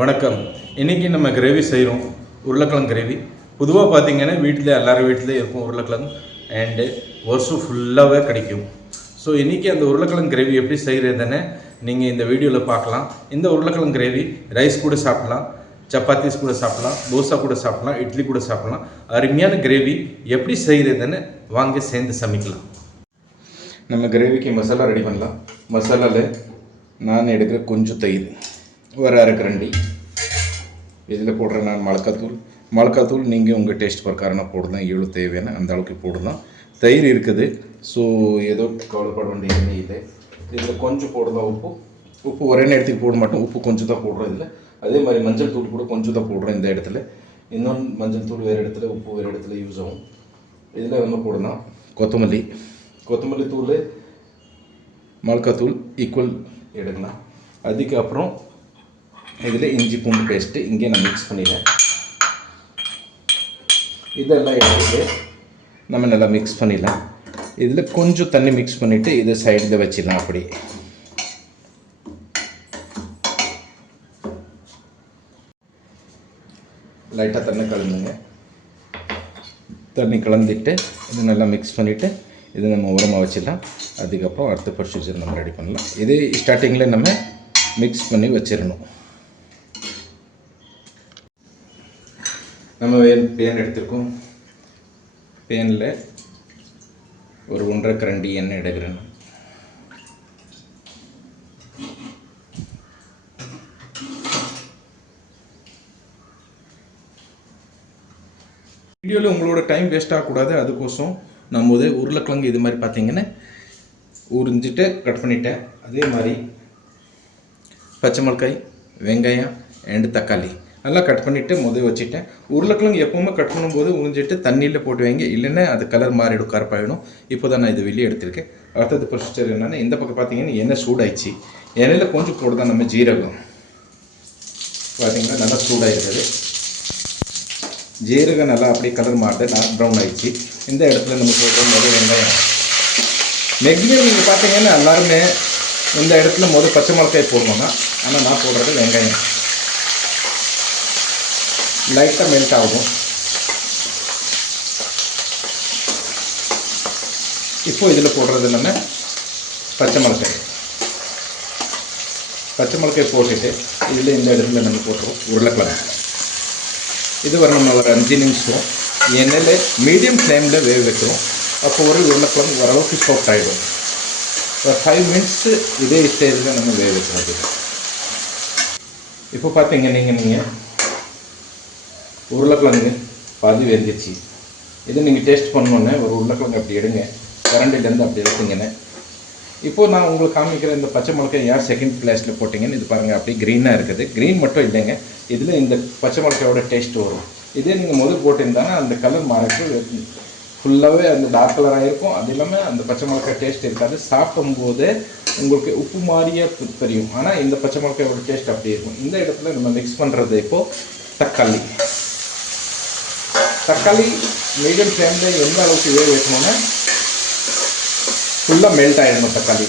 வணக்கம். இன்றைக்கி நம்ம கிரேவி செய்கிறோம். உருளைக்கிழங்கு கிரேவி. பொதுவாக பார்த்தீங்கன்னா வீட்டில் எல்லாரும் வீட்டிலே இருக்கும் உருளைக்கிழங்கு. அண்டு வருஷம் ஃபுல்லாகவே கிடைக்கும். ஸோ இன்றைக்கி அந்த உருளைக்கிழங்கு கிரேவி எப்படி செய்கிறதுன்னு நீங்கள் இந்த வீடியோவில் பார்க்கலாம். இந்த உருளைக்கிழங்கு கிரேவி ரைஸ் கூட சாப்பிட்லாம், சப்பாத்திஸ் கூட சாப்பிட்லாம், தோசை கூட சாப்பிட்லாம், இட்லி கூட சாப்பிட்லாம். அருமையான கிரேவி எப்படி செய்கிறதுன்னு வாங்க சேர்ந்து சமைக்கலாம். நம்ம கிரேவிக்கு மசாலா ரெடி பண்ணலாம். மசாலாவில் நான் எடுக்கிற கொஞ்சம் தயிர், ஒரு அரை கரண்டி. இதில் போடுறேன் நான் மிளகாத்தூள் நீங்கள் உங்கள் டேஸ்ட் பிரகாரம் போடலாம். எவ்வளோ தேவையான அந்த அளவுக்கு போடலாம். தயிர் இருக்குது, ஸோ ஏதோ கவலைப்பட வேண்டிய இல்லை. இதில் கொஞ்சம் போடலாம். உப்பு ஒரே நேரத்துக்கு போட மாட்டோம், உப்பு கொஞ்சம் தான் போடுறோம் இதில். அதே மாதிரி மஞ்சள் தூள் கூட கொஞ்சம் தான் போடுறோம் இந்த இடத்துல. இன்னொன்று மஞ்சள் தூள் வேறு இடத்துல, உப்பு வேறு இடத்துல யூஸ் ஆகும். இதில் என்ன போடலாம், கொத்தமல்லி தூள், மிளகாத்தூள் ஈக்குவல் எடுக்கலாம். அதுக்கப்புறம் இதில் இஞ்சி பூண்டு பேஸ்ட்டு இங்கே நான் மிக்ஸ் பண்ணிடுறேன். இதெல்லாம் எடுத்துட்டு நம்ம நல்லா மிக்ஸ் பண்ணிடலாம். இதில் கொஞ்சம் தண்ணி மிக்ஸ் பண்ணிவிட்டு இதை சைடில் வச்சிடலாம். அப்படி லைட்டாக தண்ணி கலந்துங்க. தண்ணி கலந்துட்டு இது நல்லா மிக்ஸ் பண்ணிவிட்டு இது நம்ம உரமாக வச்சிடலாம். அதுக்கப்புறம் அடுத்த ப்ரொசீஜர் நம்ம ரெடி பண்ணலாம். இதே ஸ்டார்டிங்கில் நம்ம மிக்ஸ் பண்ணி வச்சிடணும். நம்ம பேன் எடுத்துருக்கோம். பேனில் ஒரு 1.5 கரண்டி எண்ணெய் எடுக்கிறேன். வீடியோவில் உங்களோட டைம் வேஸ்ட் ஆகக்கூடாது, அதுக்கோசம் நம்ம உருளைக்கிழங்கு இது மாதிரி பார்த்தீங்கன்னா உறிஞ்சிட்டு கட் பண்ணிட்டேன். அதே மாதிரி பச்சை மிளகாய், வெங்காயம் அண்டு தக்காளி நல்லா கட் பண்ணிவிட்டு வச்சுட்டேன். உருளைக்கிழங்கு எப்போவுமே கட் பண்ணும்போது உறிஞ்சிட்டு தண்ணியில் போட்டு வைங்க, இல்லைன்னா அது கலர் மாறிடும், கருப்பாயிடும். இப்போ தான் நான் இது வெளியே எடுத்திருக்கேன். அடுத்தது ப்ரொசீஜர் என்னென்னா, இந்த பக்கம் பார்த்தீங்கன்னா எண்ணெய் சூடாயிடுச்சு. எண்ணெயில் கொஞ்சம் போடுதான் நம்ம ஜீரகம் பார்த்தீங்கன்னா நல்லா சூடாகிருக்குது. ஜீரகம் நல்லா அப்படியே கலர் மாறுது, டார்க் ப்ரௌன் ஆகிடுச்சு. இந்த இடத்துல நம்ம போடுற வெங்காயம். மேக்ஸிமம் நீங்கள் பார்த்தீங்கன்னா எல்லாருமே இந்த இடத்துல பச்சை மிளகாய் போடணும்னா, ஆனால் நான் போடுறது வெங்காயம். லைட்டாக மெல்ட் ஆகும். இப்போ இதில் போடுறது நம்ம பச்சை மிளகாய் போட்டுட்டு இதில் இந்த இடத்துல நம்ம போட்டுருவோம் உருளைக்கிழங்கு. இது நம்ம ஒரு 5 நிமிஷம் எண்ணெயில் மீடியம் ஃப்ளேமில் வேக வைக்கிறோம். அப்போ உருளைக்கிழங்கு ஓரளவுக்கு சாஃப்ட் ஆகிடும். ஒரு 5 மினிட்ஸு இதே ஸ்டேஜில் நம்ம வேக வைக்கிறோம். இப்போ பார்த்தீங்க நீங்கள் உருளைக்கிழங்கு பாதி வெந்துச்சு. இது நீங்கள் டேஸ்ட் பண்ணோன்னே ஒரு உருளைக்கிழங்கு அப்படி எடுங்க, கரண்டிலேருந்து அப்படி எடுத்தீங்கன்னு. இப்போது நான் உங்களுக்கு காமிக்கிற இந்த பச்சை மிளகாய் யார் செகண்ட் பிளேஸில் போட்டிங்கன்னு இது பாருங்கள், அப்படியே க்ரீனாக இருக்குது. க்ரீன் மட்டும் இல்லைங்க, இதில் இந்த பச்சை மிளகாயோட டேஸ்ட் வரும். இதே நீங்கள் முதல் போட்டிருந்தாங்கன்னா அந்த கலர் மாறக்கு ஃபுல்லாகவே அந்த டார்க் கலராக இருக்கும். அது இல்லாமல் அந்த பச்சை மிளகாய் டேஸ்ட் இருக்காது. சாப்பிடும்போது உங்களுக்கு உப்பு மாதிரியே தெரியும், ஆனால் இந்த பச்சை மிளகாயோட டேஸ்ட் அப்படி இருக்கும். இந்த இடத்துல நம்ம மிக்ஸ் பண்ணுறது இப்போது தக்காளி மீடியம் ஃப்ளேமில் எந்த அளவுக்கு வேக வைக்கணும்னா ஃபுல்லாக மெல்ட் ஆகிடணும் தக்காளி.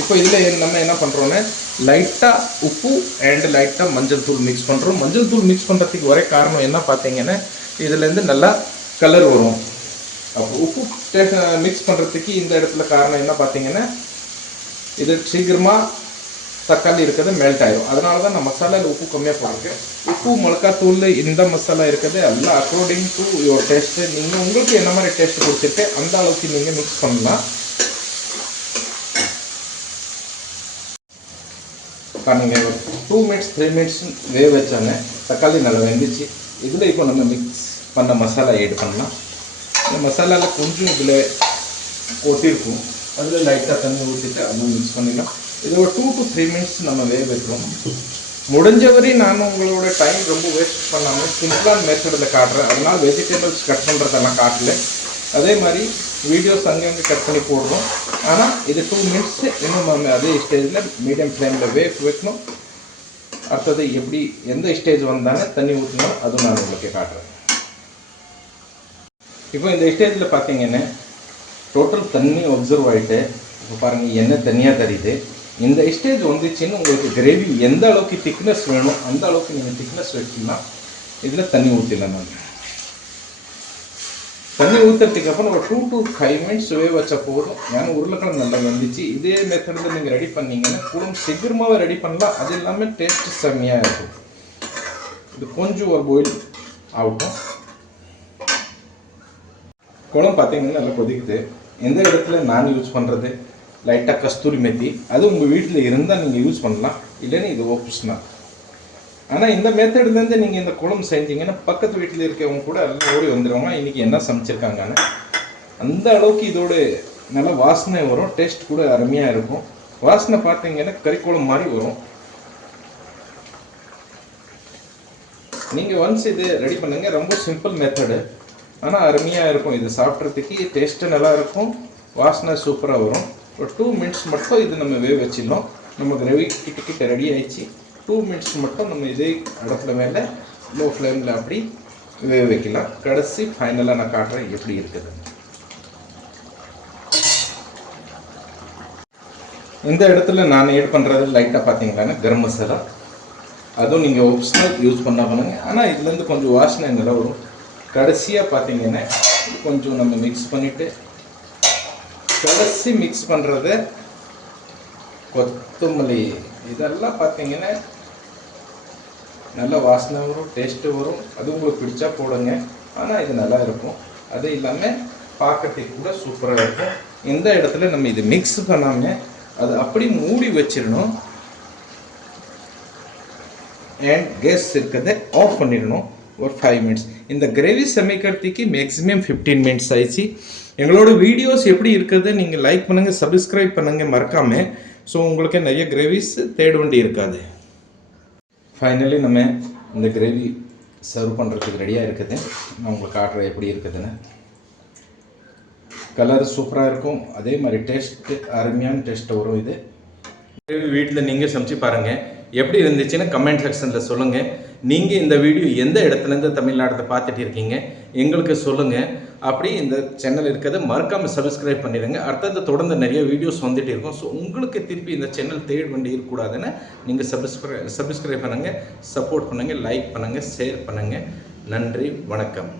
இப்போ இதில் நம்ம என்ன பண்ணுறோன்னா லைட்டாக உப்பு அண்டு லைட்டாக மஞ்சள் தூள் மிக்ஸ் பண்ணுறோம். மஞ்சள் தூள் மிக்ஸ் பண்ணுறதுக்கு ஒரே காரணம் என்ன பார்த்தீங்கன்னா, இதுலேருந்து நல்லா கலர் வரும். அப்போ உப்பு மிக்ஸ் பண்ணுறதுக்கு இந்த இடத்துல காரணம் என்ன பார்த்தீங்கன்னா, இது சீக்கிரமாக தக்காளி இருக்கிறது மெல்ட் ஆகிடும். அதனால தான் நான் மசாலாவில் உப்பு கம்மியாக போட்டிருக்கேன். உப்பு, மிளகாத்தூள், இந்த மசாலா இருக்கிறது எல்லாம் அக்கார்டிங் டு யுவர் டேஸ்ட்டு. நீங்கள் உங்களுக்கு என்ன மாதிரி டேஸ்ட்டு கொடுத்துட்டு அந்த அளவுக்கு நீங்கள் மிக்ஸ் பண்ணலாம். நீங்கள் ஒரு 2 மினிட்ஸ் 3 மினிட்ஸ் வேக வச்சாங்க, தக்காளி நல்லா வெந்துச்சு. இதில் இப்போ நம்ம மிக்ஸ் பண்ண மசாலா ஆட் பண்ணலாம். இந்த மசாலாவில் கொஞ்சம் இதில் கொட்டிருக்கும், அதில் லைட்டாக தண்ணி ஊற்றிட்டு அதுவும் மிக்ஸ் பண்ணிடலாம். இது ஒரு 2 to 3 மினிட்ஸ் நம்ம வேக வைக்கிறோம். முடிஞ்சவரை நான் உங்களோட டைம் ரொம்ப வேஸ்ட் பண்ணாமல் சிம்பிளான மெத்தடில் காட்டுறேன். அதனால் வெஜிடபிள்ஸ் கட் பண்ணுறதெல்லாம் காட்டல. அதே மாதிரி வீடியோஸ் அங்கங்கே கட் பண்ணி போடுறோம். ஆனால் இது 2 மினிட்ஸ் இன்னும் நம்ம அதே ஸ்டேஜில் மீடியம் ஃப்ளேமில் வேக வைக்கணும். அடுத்தது எப்படி எந்த ஸ்டேஜ் வந்தானே தண்ணி ஊற்றணும், அதுவும் நான் உங்களுக்கு காட்டுறேன். இப்போ இந்த ஸ்டேஜில் பார்த்தீங்கன்னா டோட்டல் தண்ணி ஒப்சர்வ் ஆகிட்டு இப்போ பாருங்கள் எண்ணெய் தனியாக தெரியுது. இந்த ஸ்டேஜ் வந்துச்சுன்னு உங்களுக்கு கிரேவி எந்த அளவுக்கு திக்னஸ் வேணும் அந்த அளவுக்கு நீங்கள் திக்னஸ் வச்சுக்கலாம். இதில் தண்ணி ஊற்றிடலாம். நான் தண்ணி ஊற்றுறதுக்கு அப்புறம் ஒரு 2 to 5 minutes வேக வச்சா போதும். ஏன்னா உருளைக்கிழங்கு நல்லா வந்துச்சு. இதே மெத்தடில் நீங்கள் ரெடி பண்ணீங்கன்னா குழம்பு சீக்கிரமாகவே ரெடி பண்ணலாம். அது இல்லாமல் டேஸ்ட்டு செம்மையாக இருக்கும். இது கொஞ்சம் ஒரு பாயில் ஆகட்டும். குழம்பு பார்த்தீங்கன்னா நல்லா கொதிக்குது. எந்த இடத்துல நான் யூஸ் பண்ணுறது லைட்டாக கஸ்தூரி மெத்தி, அது உங்கள் வீட்டில் இருந்தால் நீங்கள் யூஸ் பண்ணலாம், இல்லைன்னு இது ஆப்ஷனல். ஆனால் இந்த மெத்தட்லேருந்து நீங்கள் இந்த குழம்பு செஞ்சீங்கன்னா பக்கத்து வீட்டில் இருக்கவங்க கூட எல்லாம் ஓடி வந்துடுவாங்க இன்றைக்கி என்ன சமைச்சிருக்காங்கன்னு. அந்த அளவுக்கு இதோட நல்லா வாசனை வரும். டேஸ்ட் கூட அருமையாக இருக்கும். வாசனை பார்த்தீங்கன்னா கறிக்குழம்பு மாதிரி வரும். நீங்கள் ஒன்ஸ் இது ரெடி பண்ணுங்கள். ரொம்ப சிம்பிள் மெத்தடு, ஆனால் அருமையாக இருக்கும். இது சாப்பிட்றதுக்கு டேஸ்ட்டு நல்லா இருக்கும், வாசனை சூப்பராக வரும். ஒரு 2 minutes மட்டும் இது நம்ம வேக வச்சிடலாம். நம்ம கிரேவி கிட்ட ரெடி ஆயிடுச்சு. 2 minutes மட்டும் நம்ம இதே அடுப்பில் மேலே லோ ஃப்ளேமில் அப்படி வேக வைக்கலாம். கடைசி ஃபைனலாக நான் காட்டுறேன் எப்படி இருக்குது. இந்த இடத்துல நான் ஆட் பண்ணுறது லைட்டாக பார்த்தீங்கன்னா கரம் மசாலா, அதுவும் நீங்கள் ஆப்ஷனல் யூஸ் பண்ண பண்ணுங்க. ஆனால் இதுலேருந்து கொஞ்சம் வாசனை நல்லா வரும். கடைசியாக பார்த்தீங்கன்னா கொஞ்சம் நம்ம மிக்ஸ் பண்ணிவிட்டு, கடைசி மிக்ஸ் பண்ணுறது கொத்தமல்லி, இதெல்லாம் பார்த்தீங்கன்னா நல்லா வாசனை வரும், டேஸ்ட்டு வரும். அது உங்களுக்கு பிடிச்சா போடுங்க, ஆனால் இது நல்லா இருக்கும். அது இல்லாமல் பார்க்கறதுக்கு கூட சூப்பராக இருக்கும். இந்த இடத்துல நம்ம இது மிக்ஸ் பண்ணாமல் அது அப்படி மூடி வச்சிடணும். அண்ட் கேஸ் இருக்கிறத ஆஃப் பண்ணிடணும் ஒரு 5 minutes. இந்த கிரேவி சமைக்கிறதுக்கு மேக்ஸிமம் 15 minutes ஆயிடுச்சு. எங்களோட வீடியோஸ் எப்படி இருக்குது நீங்கள் லைக் பண்ணுங்கள், சப்ஸ்கிரைப் பண்ணுங்கள் மறக்காமல். ஸோ உங்களுக்கு நிறைய கிரேவிஸ் தேட வேண்டி இருக்காது. ஃபைனலி நம்ம இந்த கிரேவி சர்வ் பண்ணுறதுக்கு ரெடியாக இருக்குது. நான் உங்களுக்கு காட்டுறேன் எப்படி இருக்குதுன்னு. கலர் சூப்பராக இருக்கும், அதே மாதிரி டேஸ்ட்டு அருமையான டேஸ்ட்டு வரும். இது கிரேவி வீட்டில் நீங்கள் சமைச்சு பாருங்கள். எப்படி இருந்துச்சுன்னு கமெண்ட் செக்ஷனில் சொல்லுங்கள். நீங்கள் இந்த வீடியோ எந்த இடத்துலேருந்து தமிழ்நாட்டை பார்த்துட்டு இருக்கீங்க எங்களுக்கு சொல்லுங்கள். அப்படி இந்த சேனல் இருக்கிறத மறக்காமல் சப்ஸ்கிரைப் பண்ணிடுங்க. அடுத்தது தொடர்ந்து நிறைய வீடியோஸ் வந்துட்டு இருக்கும். ஸோ உங்களுக்கு திருப்பி இந்த சேனல் தேட வேண்டி இருக்கக்கூடாதுன்னு நீங்கள் சப்ஸ்கிரைப் பண்ணுங்கள், சப்போர்ட் பண்ணுங்கள், லைக் பண்ணுங்கள், ஷேர் பண்ணுங்கள். நன்றி, வணக்கம்.